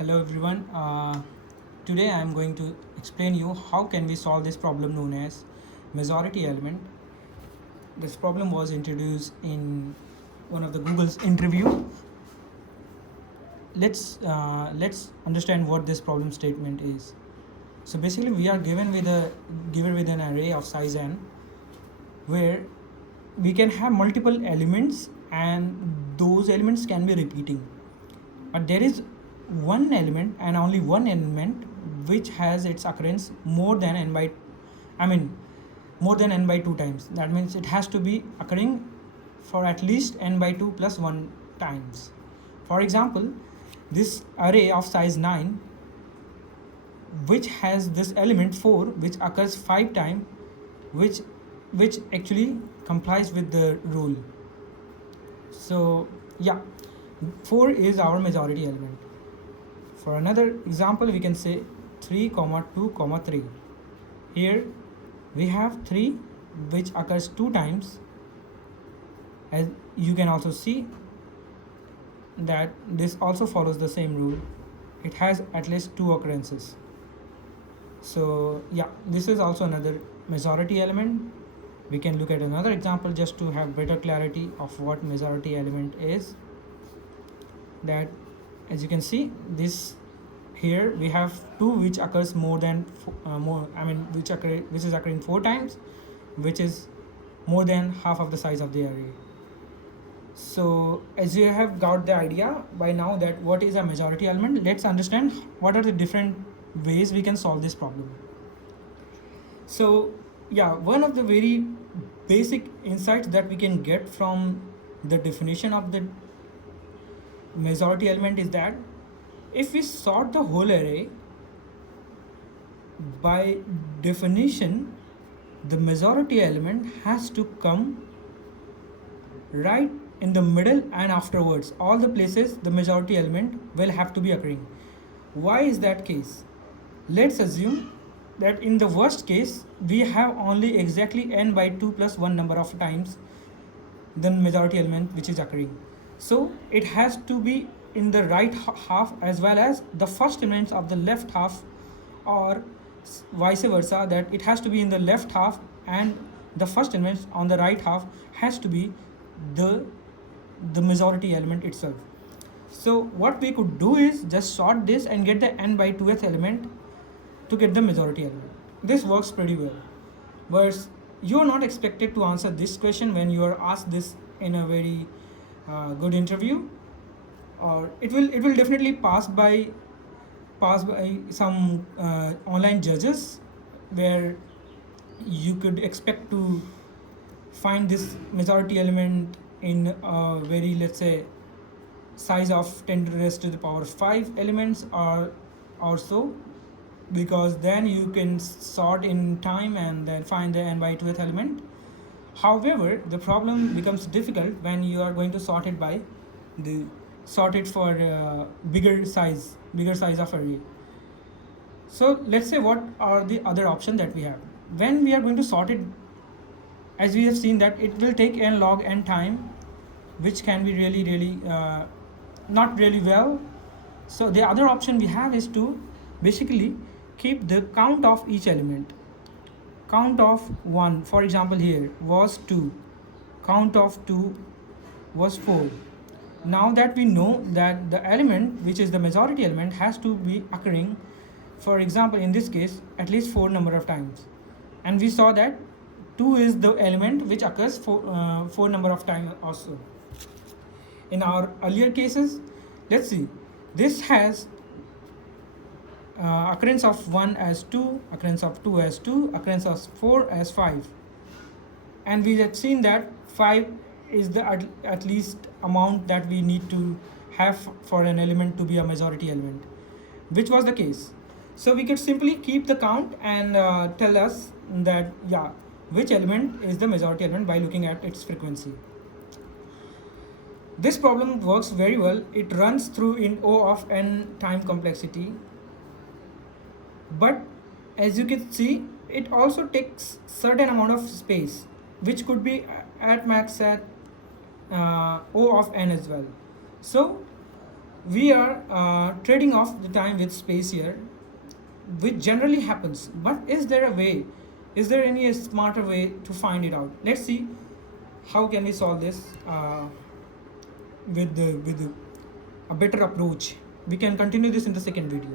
Hello everyone. Today I am going to explain you how can we solve this problem known as majority element. This problem was introduced in one of the Google's interview. Let's understand what this problem statement is. So basically, we are given with an array of size n, where we can have multiple elements and those elements can be repeating. But there is one element and only one element which has its occurrence more than n by I mean more than n by 2 times. That means it has to be occurring for at least n by 2 plus 1 times. For example, this array of size 9 which has this element 4 which occurs 5 times, which actually complies with the rule. So yeah, 4 is our majority element. For another example, we can say 3 comma 2 comma 3. Here we have 3 which occurs 2 times. As you can also see that this also follows the same rule. It has at least 2 occurrences. So yeah, this is also another majority element. We can look at another example just to have better clarity of what majority element is. That, as you can see, this here we have 2 which occurs more than which is occurring 4 times, which is more than half of the size of the array. So as you have got the idea by now that what is a majority element, let's understand what are the different ways we can solve this problem. So yeah, one of the very basic insights that we can get from the definition of the majority element is that if we sort the whole array, by definition the majority element has to come right in the middle and afterwards. All the places the majority element will have to be occurring. Why is that case? Let's assume that in the worst case we have only exactly n by 2 plus 1 number of times the majority element which is occurring. So it has to be in the right half as well as the first elements of the left half, or vice versa, that it has to be in the left half and the first elements on the right half has to be the majority element itself. So what we could do is just sort this and get the n by 2th element to get the majority element. This works pretty well. But you are not expected to answer this question when you are asked this in a very good interview, or it will definitely pass by some online judges, where you could expect to find this majority element in a very, let's say, size of 10 raised to the power 5 elements or so, because then you can sort in time and then find the n by 2th element. However, the problem becomes difficult when you are going to sort it for bigger size of array. So let's say what are the other options that we have. When we are going to sort it, as we have seen that it will take n log n time, which can be really not really well. So the other option we have is to basically keep the count of each element. Count of 1, for example, here was 2. Count of 2 was 4. Now that we know that the element which is the majority element has to be occurring, for example in this case, at least 4 number of times, and we saw that 2 is the element which occurs 4 number of times also. In our earlier cases, let's see, this has occurrence of 1 as 2, occurrence of 2 as 2, occurrence of 4 as 5, and we have seen that 5 is the at least amount that we need to have for an element to be a majority element, which was the case. So we could simply keep the count and tell us that yeah, which element is the majority element by looking at its frequency. This problem works very well. It runs through in O of n time complexity, but as you can see, it also takes certain amount of space, which could be at max at O of n as well. So we are trading off the time with space here, which generally happens. But is there a way? Is there any smarter way to find it out? Let's see how can we solve this with a better approach. We can continue this in the second video.